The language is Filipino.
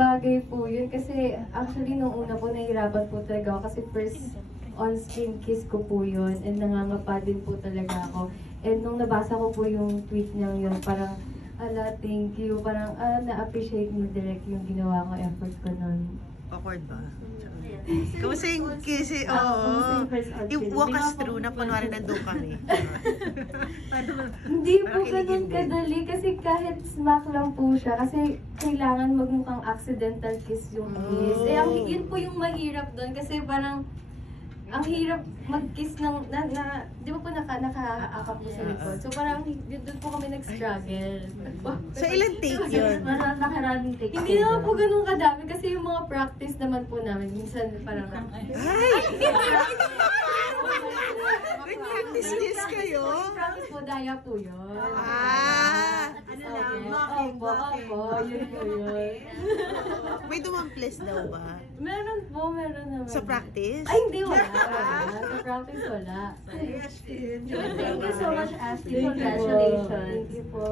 bagay po yun kasi actually nung una po nahihirapan po talaga ako kasi first on-screen kiss ko po yun and nangangapa din po talaga ako. And nung nabasa ko po yung tweet niya yun, parang ala, thank you. Parang na-appreciate ni Direk yung ginawa ko, effort ko nun. Awkward ba? Kamusta yung kiss? Oo. Yung walk us through na kunwari nandun kami. Hindi po ganun kadali kasi kahit smack lang po siya kasi kailangan magmukhang accidental kiss yung kiss. Eh, yun po yung mahirap doon kasi parang ang hirap mag-kiss ng, di ba po naka-akap po sa likod? So parang doon po kami nag-struggle. So ilang take yun? Parang nakaraming take. Hindi naman po ganun kadami kasi yung mga practice naman po namin. Minsan parang... Ay! Nag-practice kiss kayo? Practice po, daya po yun. Ano lang? Opo, yun po yun. May dumamples daw ba? Meron po, meron naman. Sa practice? Ay, hindi, wala. Sa practice, wala. Thank you so much, Ashley. Congratulations. Thank you po.